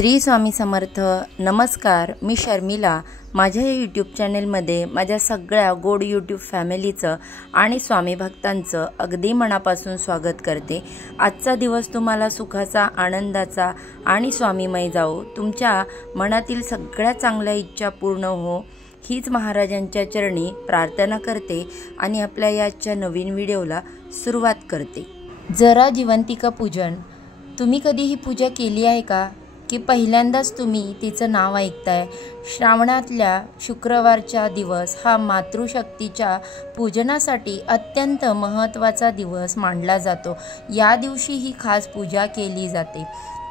श्री स्वामी समर्थ। नमस्कार, मी शर्मिला। माझ्या यूट्यूब चॅनलमध्ये माझ्या सगळ्या गोड यूट्यूब फॅमिलीचं आणि स्वामी भक्तांचं अगदी मनापासून स्वागत करते। आजचा दिवस तुम्हाला सुखाचा, आनंदाचा आणि स्वामीमय जाओ। तुमच्या मनातील सगळ्या चांगल्या इच्छा पूर्ण हो, हीच महाराजांच्या चरणी प्रार्थना करते आणि आपल्या याच्या नवीन व्हिडिओला सुरुवात करते। जरा जिवंतिका पूजन। तुम्ही कधी ही पूजा केली आहे का? की पहिल्यांदाच तुम्ही तिचं नाव ऐकताय? श्रावणातल्या शुक्रवारचा दिवस हा मातृशक्तीच्या पूजनासाठी अत्यंत महत्त्वाचा दिवस मानला जातो। या दिवशी ही खास पूजा केली जाते।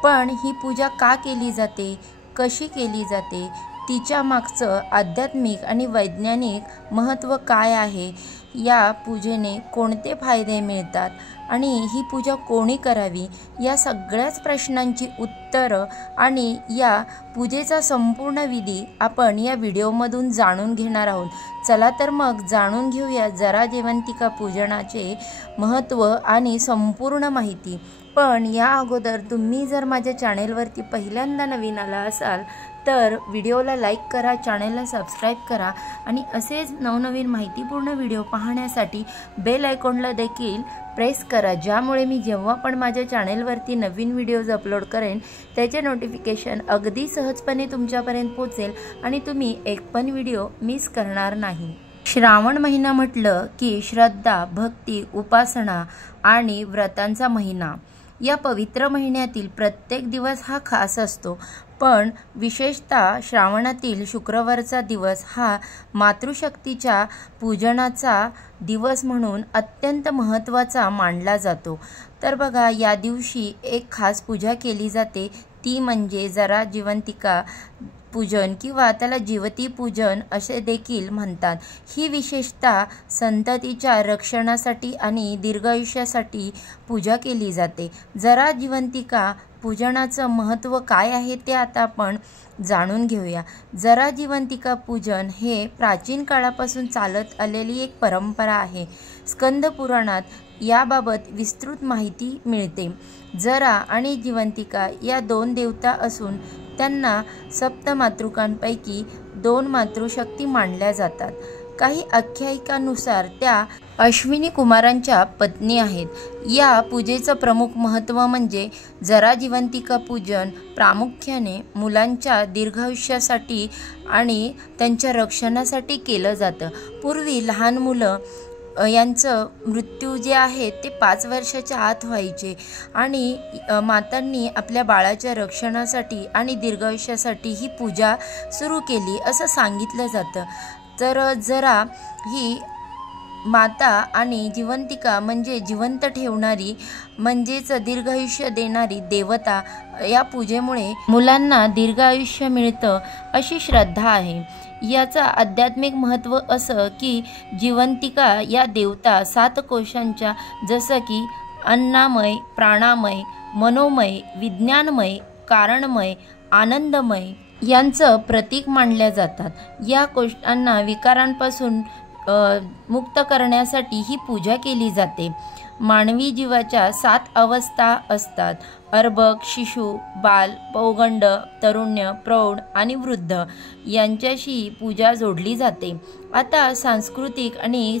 पण ही पूजा का केली जाते, कशी केली जाते, तिच्या मागचं आध्यात्मिक आणि वैज्ञानिक महत्त्व काय आहे, या पूजेने कोणते फायदे मिळतात आणि ही पूजा कोणी करावी, या सगळ्याच प्रश्नांची उत्तरं आणि या पूजेचा संपूर्ण विधी आपण या व्हिडिओमधून जाणून घेणार आहोत। चला तर मग जाणून घेऊया जरा जिवंतिका पूजनाचे महत्त्व आणि संपूर्ण माहिती। पण या अगोदर तुम्ही जर माझ्या चॅनेलवरती पहिल्यांदा नवीन आला असाल तर व्हिडिओला लाईक करा, चॅनेलला सबस्क्राईब करा आणि असेच नवनवीन माहितीपूर्ण व्हिडिओ पाहण्यासाठी बेल आयकॉनला देखील प्रेस करा, ज्यामुळे मी जेव्हा पण माझ्या चॅनेलवरती नवीन व्हिडिओज अपलोड करेन त्याचे नोटिफिकेशन अगदी सहजपणे तुमच्यापर्यंत पोहोचेल आणि तुम्ही एक पण व्हिडिओ मिस करणार नाही। श्रावण महिना म्हटलं की श्रद्धा, भक्ती, उपासना आणि व्रतांचा महिना। या पवित्र महिन्यातील प्रत्येक दिवस हा खास असतो, पण विशेषतः श्रावणातील शुक्रवारचा दिवस हा मातृशक्तीच्या पूजनाचा दिवस म्हणून अत्यंत महत्त्वाचा मानला जातो। तर बघा, या दिवशी एक खास पूजा केली जाते, ती म्हणजे जरा जिवंतिका पूजन किंवा त्याला जिवती पूजन असे देखील म्हणतात। ही विशेषतः संततीच्या रक्षणासाठी आणि दीर्घायुष्यासाठी पूजा केली जाते। जरा जिवंतिका पूजनाचं महत्त्व काय आहे ते आता आपण जाणून घेऊया। जरा जिवंतिका पूजन हे प्राचीन काळापासून चालत आलेली एक परंपरा आहे। स्कंद पुराणात याबाबत विस्तृत माहिती मिळते। जरा आणि जिवंतिका या दोन देवता असून त्यांना सप्तमातृकांपैकी 2 मातृशक्ती मानल्या जातात। काही आख्यायिकांनुसार त्या अश्विनी कुमारांच्या पत्नी आहेत। या पूजेचं प्रमुख महत्त्व म्हणजे जरा जिवंतिका पूजन प्रामुख्याने मुलांच्या दीर्घायुष्यासाठी आणि त्यांच्या रक्षणासाठी केलं जातं। पूर्वी लहान मुलं यांचं मृत्यू जे आहे ते 5 वर्षाच्या आत व्हायचे आणि मातांनी आपल्या बाळाच्या रक्षणासाठी आणि दीर्घायुष्यासाठी ही पूजा सुरू केली असं सांगितलं जातं। तर जरा ही माता आणि जिवंतिका म्हणजे जिवंत ठेवणारी, म्हणजेच दीर्घायुष्य देणारी देवता, या पूजेमुळे मुलांना दीर्घायुष्य मिळतं अशी श्रद्धा आहे। याचा आध्यात्मिक महत्त्व असं की जिवंतिका या देवता 7 कोशांच्या, जसं की अन्नामय, प्राणामय, मनोमय, विज्ञानमय, कारणमय, आनंदमय यांचं प्रतीक मानल्या जातात। या कोशांना विकारांपासून मुक्त करण्यासाठी ही पूजा केली जाते। मानवी जीवाच्या 7 अवस्था असतात: अर्भक, शिशु, बाल, पौगंड, तरुण्य, प्रौढ आणि वृद्ध यांच्याशी पूजा जोडली जाते। आता सांस्कृतिक आणि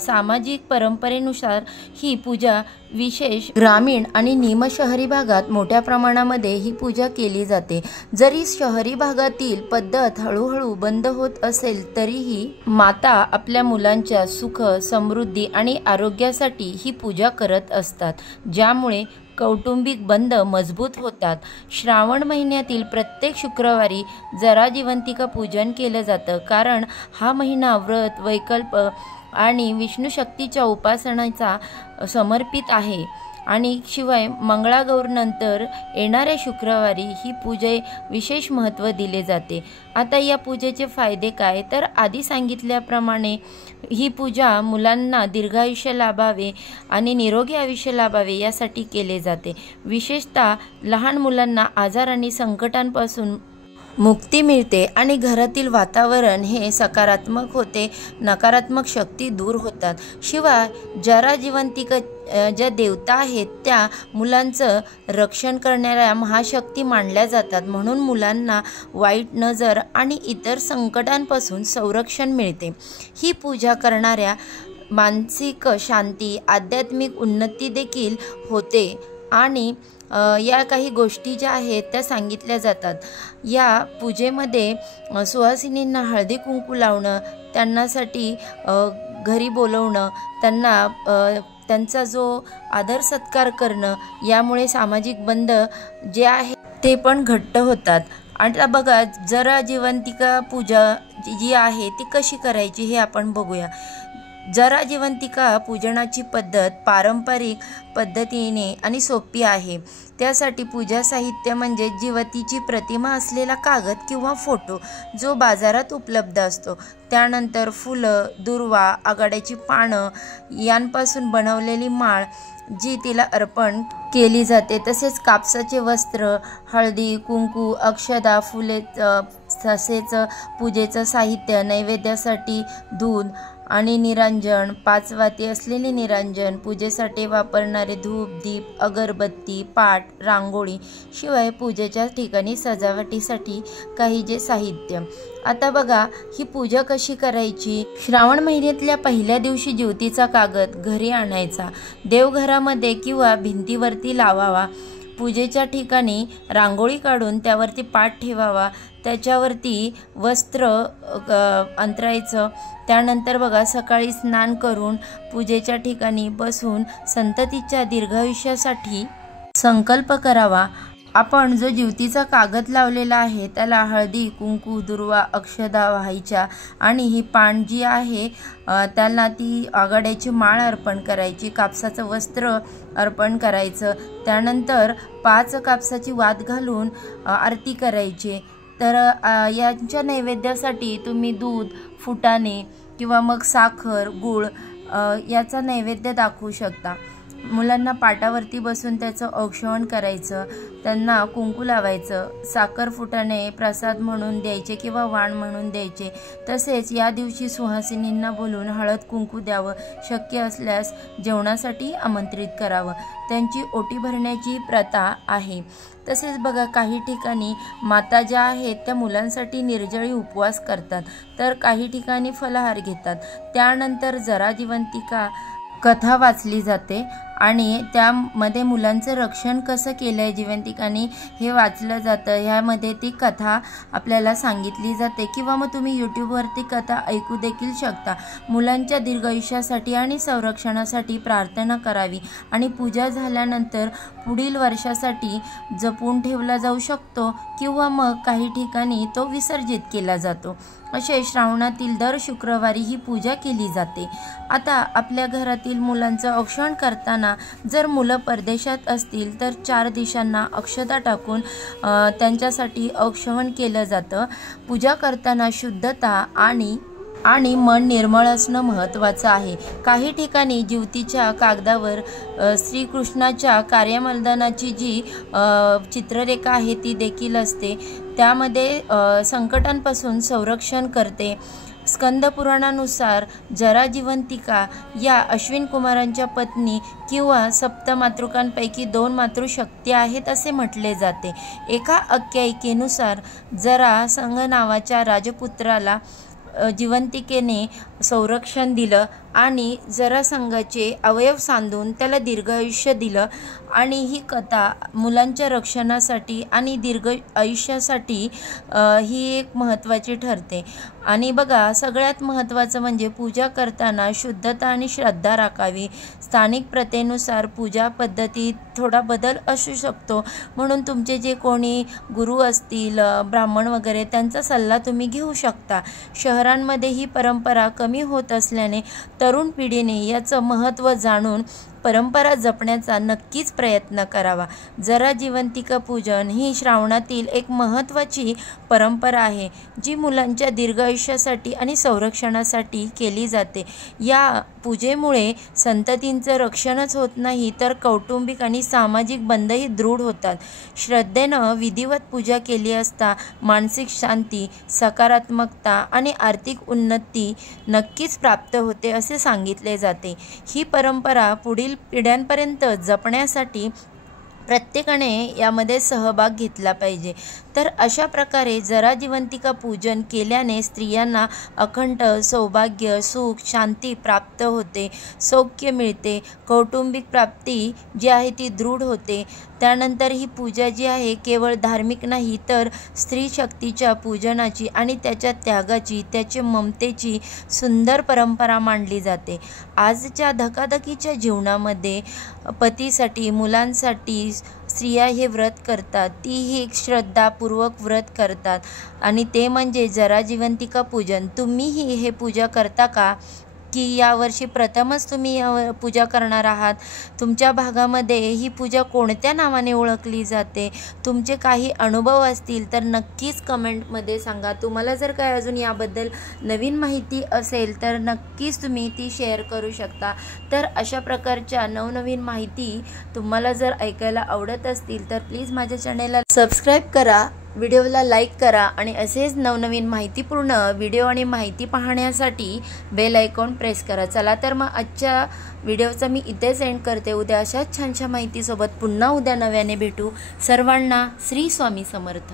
सामाजिक परंपरेनुसार ही पूजा विशेष ग्रामीण आणि निमशहरी भागात मोठ्या प्रमाणामध्ये ही पूजा केली जाते। जरी शहरी भागातील पद्धत हळूहळू बंद होत असेल तरीही माता आपल्या मुलांच्या सुख, समृद्धी आणि आरोग्यासाठी ही पूजा करत असतात, ज्यामुळे कौटुंबिक बंध मजबूत होतात। श्रावण महिन्यातील प्रत्येक शुक्रवारी जरा जिवंतिका पूजन केलं जातं, कारण हा महिना व्रत, वैकल्प आणि विष्णू शक्तीच्या उपासनेचा समर्पित आहे। आणि शिवाय मंगळागौरनंतर येणाऱ्या शुक्रवारी ही पूजे विशेष महत्त्व दिले जाते। आता या पूजेचे फायदे काय, तर आधी सांगितल्याप्रमाणे ही पूजा मुलांना दीर्घायुष्य लाभावे आणि निरोगी आयुष्य लाभावे यासाठी केले जाते। विशेषतः लहान मुलांना आजार आणि संकटांपासून मुक्ती मिळते आणि घरातील वातावरण हे सकारात्मक होते, नकारात्मक शक्ती दूर होतात। शिवाय जरा जिवंतिका ज्या देवता आहेत त्या मुलांचं रक्षण करणाऱ्या महाशक्ती मानल्या जातात, म्हणून मुलांना वाईट नजर आणि इतर संकटांपासून संरक्षण मिळते। ही पूजा करणाऱ्या मानसिक शांती, आध्यात्मिक उन्नती देखील होते आणि या काही गोष्टी ज्या आहेत त्या सांगितल्या जातात। या पूजेमध्ये सुहासिनींना हळदी कुंकू लावणं, त्यांनासाठी घरी बोलवणं, त्यांचा जो आदर सत्कार करणं, यामुळे सामाजिक बंध जे आहे ते पण घट्ट होतात। आता बघा, जरा जिवंतिका पूजा जी आहे ती कशी करायची हे आपण बघूया। जरा जिवंतिका पूजनाची पद्धत पारंपरिक पद्धतीने आणि सोपी आहे। त्यासाठी पूजा साहित्य म्हणजे जिवतीची प्रतिमा असलेला कागद किंवा फोटो जो बाजारात उपलब्ध असतो, त्यानंतर फुलं, दुर्वा, आघाड्याची पानं यांपासून बनवलेली माळ जी तिला अर्पण केली जाते, तसेच कापसाचे वस्त्र, हळदी कुंकू, अक्षदा, फुले, तसेच पूजेचं साहित्य, नैवेद्यासाठी दूध आणि निरांजन, 5 वाती असलेले निरांजन, पूजेसाठी वापरणारे धूप, दीप, अगरबत्ती, पाट, रांगोळी, शिवाय पूजेच्या ठिकाणी सजावटीसाठी काही जे साहित्य। आता बघा, ही पूजा कशी करायची। श्रावण महिन्यातल्या पहिल्या दिवशी ज्योतीचा कागद घरी आणायचा, देवघरामध्ये किंवा भिंतीवरती लावावा, पूजेच्या ठिकाणी रांगोळी काढून त्यावरती पाट ठेवावा, त्याच्यावरती वस्त्र अंतरायचं। त्यानंतर बघा, सकाळी स्नान करून पूजेच्या ठिकाणी बसून संततीच्या दीर्घायुष्यासाठी संकल्प करावा। आपण जो ज्योतीचा कागद लावलेला आहे त्याला हळदी कुंकू, दुर्वा, अक्षदा वाहायच्या आणि ही पान जी आहे त्याला ती आघाड्याची माळ अर्पण करायची, कापसाचं वस्त्र अर्पण करायचं, त्यानंतर 5 कापसाची वात घालून आरती करायची। तर यांच्या नैवेद्यासाठी तुम्ही दूध, फुटाणे किंवा मग साखर, गूळ याचा नैवेद्य दाखवू शकता। मुलांना पाटावरती बसून त्याचं औक्षवण करायचं, त्यांना कुंकू लावायचं, साखर, फुटाणे प्रसाद म्हणून द्यायचे किंवा वाण म्हणून द्यायचे। तसेच या दिवशी सुहासिनींना बोलून हळद कुंकू द्यावं, शक्य असल्यास जेवणासाठी आमंत्रित करावं, त्यांची ओटी भरण्याची प्रथा आहे। तसेच बघा, काही ठिकाणी माता ज्या आहेत त्या मुलांसाठी निर्जळी उपवास करतात, तर काही ठिकाणी फलाहार घेतात। त्यानंतर जरा जिवंतिका कथा वाचली जाते आणि त्यामध्ये मुलांचं रक्षण कसं केलं आहे जिवंतिकांनी हे वाचलं जातं। ह्यामध्ये ती कथा आपल्याला सांगितली जाते किंवा मग तुम्ही यूट्यूबवरती कथा ऐकू देखील शकता। मुलांच्या दीर्घायुष्यासाठी आणि संरक्षणासाठी प्रार्थना करावी आणि पूजा झाल्यानंतर पुढील वर्षासाठी जपून ठेवला जाऊ शकतो किंवा मग काही ठिकाणी तो विसर्जित केला जातो। असे श्रावणातील दर शुक्रवारी ही पूजा केली जाते। आता आपल्या घरातील मुलांचं औक्षण करताना जर मुलं परदेशात असतील तर 4 दिशांना अक्षता टाकून त्यांच्यासाठी औक्षवण केलं जातं। पूजा करताना शुद्धता आणि मन निर्मळ असणं महत्त्वाचं आहे। काही ठिकाणी ज्योतीच्या कागदावर श्रीकृष्णाच्या कार्यमर्दनाची जी चित्ररेखा आहे ती देखील असते, त्यामध्ये संकटांपासून संरक्षण करते। स्कंद पुराणानुसार जरा जिवंतिका या अश्विन कुमारांच्या पत्नी किंवा सप्तमातृकांपैकी 2 मातृशक्ती आहेत असे म्हटले जाते। एका आख्यायिकेनुसार जरा संघ नावाच्या राजपुत्राला जिवंतिकेने संरक्षण दिलं आणि जरासंघाचे अवयव सांधून त्याला दीर्घायुष्य दिलं आणि ही कथा मुलांच्या रक्षणासाठी आणि दीर्घ आयुष्यासाठी ही एक महत्त्वाची ठरते। आणि बघा, सगळ्यात महत्त्वाचं म्हणजे पूजा करताना शुद्धता आणि श्रद्धा राखावी। स्थानिक प्रथेनुसार पूजा पद्धतीत थोडा बदल असू शकतो, म्हणून तुमचे जे कोणी गुरु असतील, ब्राह्मण वगैरे, त्यांचा सल्ला तुम्ही घेऊ शकता। शहरांमध्ये ही परंपरा कमी होत असल्याने तरुण पिढीने याचं महत्त्व जाणून परंपरा जपण्याचा नक्कीच प्रयत्न करावा। जरा जिवंतिका पूजन ही श्रावणातील एक महत्त्वाची परंपरा आहे जी मुलांच्या दीर्घायुष्यासाठी आणि संरक्षणासाठी केली जाते। या पूजेमुळे संततींचं रक्षणच होत नाही तर कौटुंबिक आणि सामाजिक बंधही दृढ होतात. श्रद्धेनं विधिवत पूजा केली असता मानसिक शांती, सकारात्मकता आणि आर्थिक उन्नती नक्कीच प्राप्त होते असे सांगितले जाते. ही परंपरा पुढील पिढ्यांपर्यंत जपण्यासाठी प्रत्येकाने यामध्ये सहभाग घेतला पाहिजे. तर अशा प्रकारे जराजीवंतिका पूजन केल्याने स्त्रियांना अखंड सौभाग्य, सुख, शांती प्राप्त होते, सौख्य मिळते, कौटुंबिक प्राप्ती जी आहे ती दृढ होते. त्यानंतर ही पूजा जी आहे केवळ धार्मिक नाही तर स्त्री शक्तीच्या पूजनाची आणि त्याच्या त्यागाची, त्याच्या ममतेची सुंदर परंपरा मानली जाते. आजच्या धकाधकीच्या जीवनामध्ये पतीसाठी, मुलांसाठी स्त्रिया हे व्रत करतात. तीही एक श्रद्धापूर्वक व्रत करतात आणि ते म्हणजे जराजीवंतिका पूजन. तुम्हीही हे पूजा करता का? की यावर्षी प्रथमच तुम्ही पूजा करणार आहात? तुमच्या भागामध्ये ही पूजा कोणत्या नावाने ओळखली जाते? तुमचे काही अनुभव असतील तर नक्कीच कमेंटमध्ये सांगा. तुम्हाला जर काय अजून याबद्दल नवीन माहिती असेल तर नक्कीच तुम्ही ती शेअर करू शकता. तर अशा प्रकारच्या नवनवीन माहिती तुम्हाला जर ऐकायला आवडत असतील तर प्लीज माझ्या चॅनेलला सबस्क्राईब करा, व्हिडिओला लाईक करा आणि असेच नवनवीन माहितीपूर्ण व्हिडिओ आणि माहिती पाहण्यासाठी बेल आयकॉन प्रेस करा. चला तर मग आजच्या व्हिडिओचा मी इथेच एंड करते. उद्या अशाच छानशा माहितीसोबत पुन्हा उद्या नव्याने भेटू. सर्वांना श्री स्वामी समर्थ.